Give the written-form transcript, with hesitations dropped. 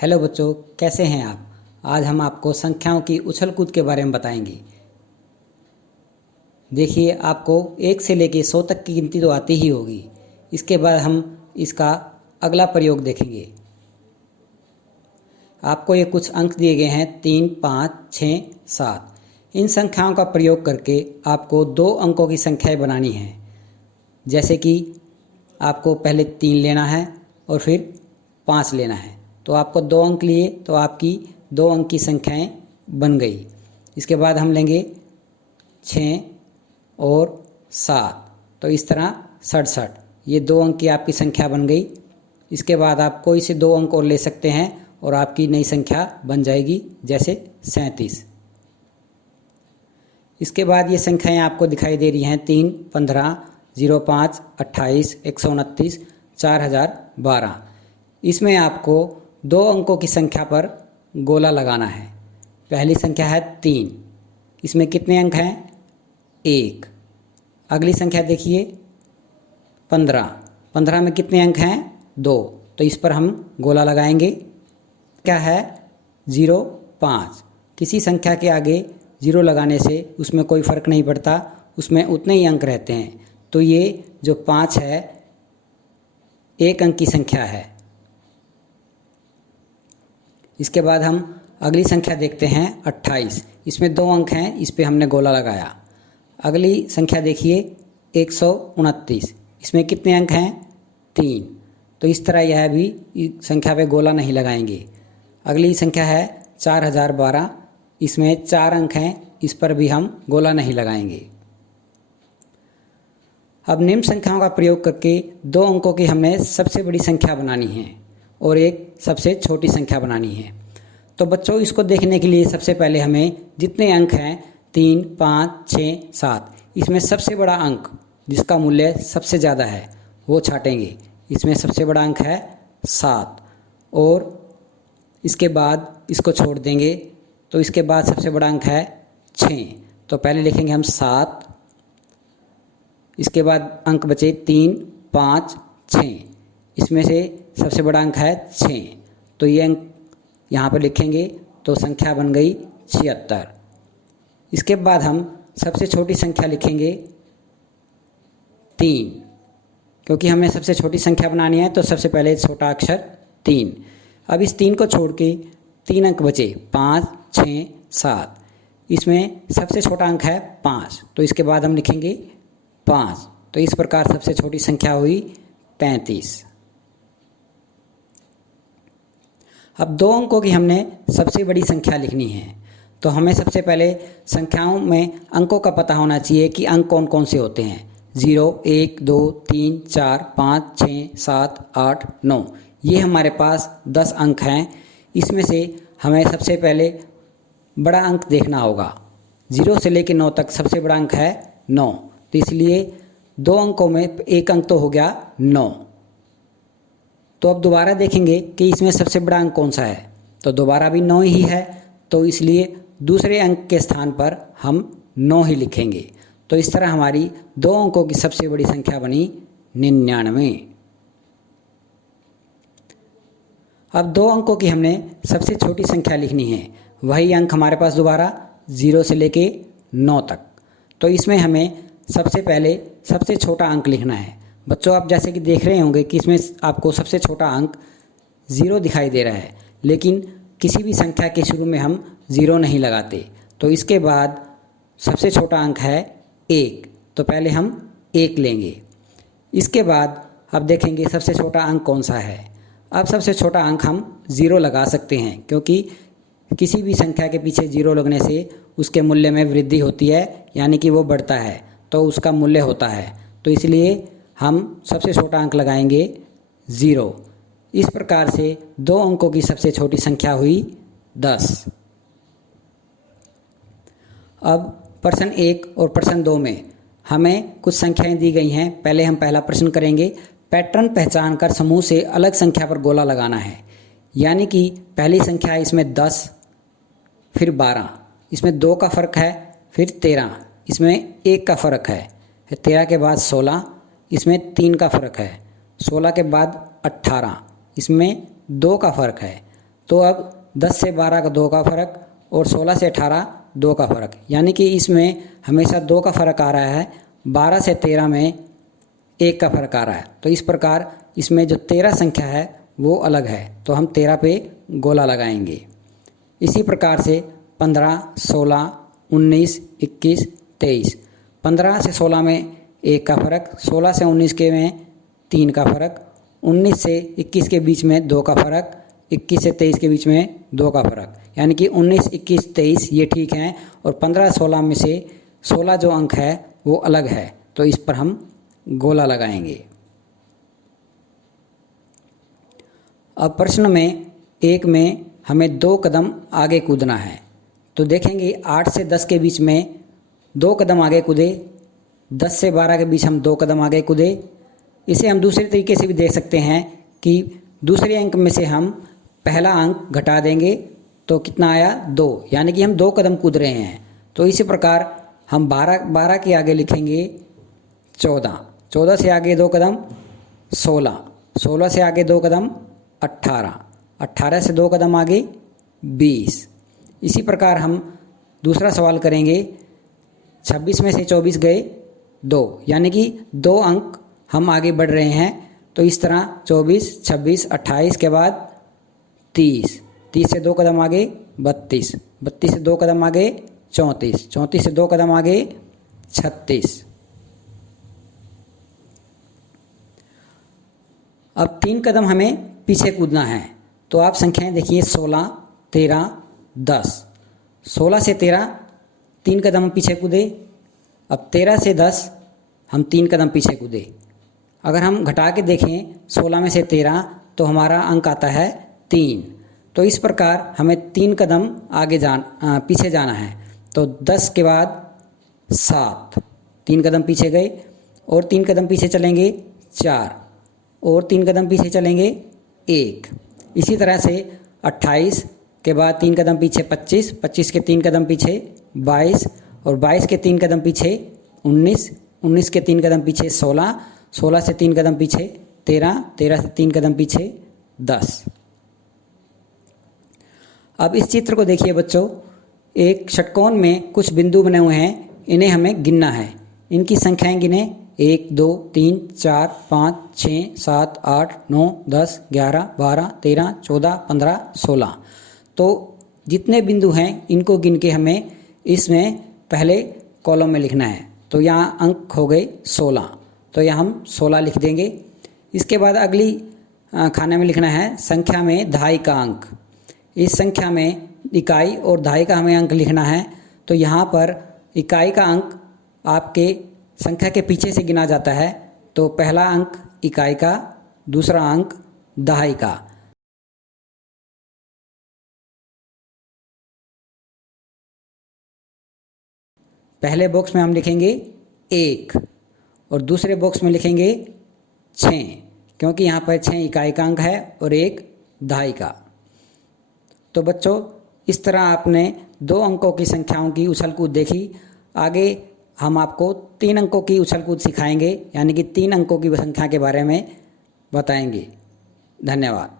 Hello बच्चों, कैसे हैं आप। आज हम आपको संख्याओं की उछल कूद के बारे में बताएंगे। देखिए, आपको 1 से लेकर 100 तक की गिनती तो आती ही होगी। इसके बाद हम इसका अगला प्रयोग देखेंगे। आपको ये कुछ अंक दिए गए हैं 3, 5, 6, 7। इन संख्याओं का प्रयोग करके आपको 2 अंकों की संख्याएं बनानी हैं। जैसे कि आपको पहले 3 लेना है और फिर 5 लेना है। तो आपको 2 अंक लिए तो आपकी 2 अंक की संख्याएं बन गई। इसके बाद हम लेंगे 6 और 7, तो इस तरह 67। ये 2 अंक की आपकी संख्या बन गई। इसके बाद आप कोई से 2 अंक और ले सकते हैं और आपकी नई संख्या बन जाएगी, जैसे 37। इसके बाद ये संख्याएं आपको दिखाई दे रही हैं 3, 15, 05, 28, 129, 4012। इसमें आपको 2 अंकों की संख्या पर गोला लगाना है। पहली संख्या है 3, इसमें कितने अंक हैं? 1। अगली संख्या देखिए 15, 15 में कितने अंक हैं? 2। तो इस पर हम गोला लगाएंगे। क्या है? 0, 5। किसी संख्या के आगे 0 लगाने से उसमें कोई फ़र्क नहीं पड़ता, उसमें उतने ही अंक रहते हैं। तो ये जो 5 है 1 अंक की संख्या है। इसके बाद हम अगली संख्या देखते हैं 28। इसमें 2 अंक हैं, इस पे हमने गोला लगाया। अगली संख्या देखिए 129। इसमें कितने अंक हैं? 3। तो इस तरह यह भी संख्या पे गोला नहीं लगाएंगे। अगली संख्या है 4012। इसमें 4 अंक हैं, इस पर भी हम गोला नहीं लगाएंगे। अब निम्न संख्याओं का प्रयोग करके 2 अंकों की हमने सबसे बड़ी संख्या बनानी है और एक सबसे छोटी संख्या बनानी है। तो बच्चों, इसको देखने के लिए सबसे पहले हमें जितने अंक हैं 3, 5, 6, 7, इसमें सबसे बड़ा अंक जिसका मूल्य सबसे ज़्यादा है वो छाटेंगे। इसमें सबसे बड़ा अंक है 7 और इसके बाद इसको छोड़ देंगे। तो इसके बाद सबसे बड़ा अंक है 6। तो पहले लिखेंगे हम 7। इसके बाद अंक बचे 3, 5, 6। इसमें से सबसे बड़ा अंक है 6। तो ये अंक यहाँ पर लिखेंगे तो संख्या बन गई 76। इसके बाद हम सबसे छोटी संख्या लिखेंगे 3, क्योंकि हमें सबसे छोटी संख्या बनानी है तो सबसे पहले छोटा अक्षर 3। अब इस 3 को छोड़ के 3 अंक बचे 5, 6, 7। इसमें सबसे छोटा अंक है 5, तो इसके बाद हम लिखेंगे 5। तो इस प्रकार सबसे छोटी संख्या हुई 35। अब 2 अंकों की हमने सबसे बड़ी संख्या लिखनी है। तो हमें सबसे पहले संख्याओं में अंकों का पता होना चाहिए कि अंक कौन कौन से होते हैं। 0, 1, 2, 3, 4, 5, 6, 7, 8, 9। ये हमारे पास 10 अंक हैं। इसमें से हमें सबसे पहले बड़ा अंक देखना होगा। 0 से लेकर 9 तक सबसे बड़ा अंक है 9। तो इसलिए 2 अंकों में एक अंक तो हो गया 9। तो अब दोबारा देखेंगे कि इसमें सबसे बड़ा अंक कौन सा है। तो दोबारा भी 9 ही है, तो इसलिए दूसरे अंक के स्थान पर हम 9 ही लिखेंगे। तो इस तरह हमारी 2 अंकों की सबसे बड़ी संख्या बनी 99। अब 2 अंकों की हमने सबसे छोटी संख्या लिखनी है। वही अंक हमारे पास दोबारा 0 से लेके 9 तक। तो इसमें हमें सबसे पहले सबसे छोटा अंक लिखना है। बच्चों, आप जैसे कि देख रहे होंगे कि इसमें आपको सबसे छोटा अंक 0 दिखाई दे रहा है, लेकिन किसी भी संख्या के शुरू में हम 0 नहीं लगाते। तो इसके बाद सबसे छोटा अंक है 1, तो पहले हम 1 लेंगे। इसके बाद अब देखेंगे सबसे छोटा अंक कौन सा है। अब सबसे छोटा अंक हम 0 लगा सकते हैं, क्योंकि किसी भी संख्या के पीछे 0 लगने से उसके मूल्य में वृद्धि होती है, यानी कि वो बढ़ता है, तो उसका मूल्य होता है। तो इसलिए हम सबसे छोटा अंक लगाएंगे 0। इस प्रकार से 2 अंकों की सबसे छोटी संख्या हुई 10। अब प्रश्न 1 और प्रश्न 2 में हमें कुछ संख्याएं दी गई हैं। पहले हम पहला प्रश्न करेंगे। पैटर्न पहचान कर समूह से अलग संख्या पर गोला लगाना है। यानी कि पहली संख्या है इसमें 10, फिर 12, इसमें 2 का फ़र्क है, फिर 13, इसमें 1 का फ़र्क है, 13 के बाद 16, इसमें 3 का फ़र्क है, 16 के बाद 18, इसमें 2 का फ़र्क है, तो अब 10 से 12 का 2 का फ़र्क और 16 से 18 2 का फ़र्क, यानी कि इसमें हमेशा 2 का फ़र्क आ रहा है। 12 से 13 में 1 का फ़र्क आ रहा है। तो इस प्रकार इसमें जो 13 संख्या है वो अलग है, तो हम 13 पे गोला लगाएंगे। इसी प्रकार से 15, 16, 19, 21, 23। 15 से 16 में 1 का फ़र्क, 16 से 19 के में 3 का फ़र्क, 19 से 21 के बीच में 2 का फ़र्क, 21 से 23 के बीच में 2 का फ़र्क, यानी कि 19, 21, 23 ये ठीक हैं। और 15, 16 में से 16 जो अंक है वो अलग है, तो इस पर हम गोला लगाएंगे। अब प्रश्न में 1 में हमें 2 कदम आगे कूदना है। तो देखेंगे 8 से 10 के बीच में 2 कदम आगे कूदे, 10 से 12 के बीच हम 2 कदम आगे कूदे। इसे हम दूसरे तरीके से भी देख सकते हैं कि दूसरे अंक में से हम पहला अंक घटा देंगे तो कितना आया 2, यानी कि हम 2 कदम कूद रहे हैं। तो इसी प्रकार हम 12 के आगे लिखेंगे 14, 14 से आगे 2 कदम 16, 16 से आगे 2 कदम 18, 18 से 2 कदम आगे 20। इसी प्रकार हम दूसरा सवाल करेंगे, 26 में से 24 गए 2, यानी कि 2 अंक हम आगे बढ़ रहे हैं। तो इस तरह 24, 26, 28 के बाद 30, 30 से 2 कदम आगे 32, 32 से 2 कदम आगे 34, 34 से 2 कदम आगे 36। अब 3 कदम हमें पीछे कूदना है। तो आप संख्याएं देखिए 16, 13, 10। 16 से 13 3 कदम पीछे कूदे। अब 13 से 10 हम 3 कदम पीछे कूदे। अगर हम घटा के देखें 16 में से 13 तो हमारा अंक आता है 3। तो इस प्रकार हमें 3 कदम आगे पीछे जाना है। तो 10 के बाद 7, 3 कदम पीछे गए और 3 कदम पीछे चलेंगे 4 और 3 कदम पीछे चलेंगे 1। इसी तरह से 28 के बाद 3 कदम पीछे 25, 25 के 3 कदम पीछे 22 और 22 के 3 कदम पीछे 19, 19 के 3 कदम पीछे 16, 16 से 3 कदम पीछे 13, 13 से 3 कदम पीछे 10। अब इस चित्र को देखिए बच्चों, एक षटकोण में कुछ बिंदु बने हुए हैं, इन्हें हमें गिनना है। इनकी संख्याएं गिने 1, 2, 3, 4, 5, 6, 7, 8, 9, 10, 11, 12, 13, 14, 15, 16। तो जितने बिंदु हैं इनको गिन के हमें इसमें पहले कॉलम में लिखना है। तो यहाँ अंक हो गए 16, तो यहाँ हम 16 लिख देंगे। इसके बाद अगली खाने में लिखना है संख्या में दहाई का अंक। इस संख्या में इकाई और दहाई का हमें अंक लिखना है। तो यहाँ पर इकाई का अंक आपके संख्या के पीछे से गिना जाता है। तो पहला अंक इकाई का, दूसरा अंक दहाई का। पहले बॉक्स में हम लिखेंगे 1 और दूसरे बॉक्स में लिखेंगे 6, क्योंकि यहाँ पर 6 इकाई का अंक है और 1 दहाई का। तो बच्चों इस तरह आपने 2 अंकों की संख्याओं की उछल कूद देखी। आगे हम आपको 3 अंकों की उछल कूद सिखाएंगे, यानी कि 3 अंकों की संख्या के बारे में बताएंगे। धन्यवाद।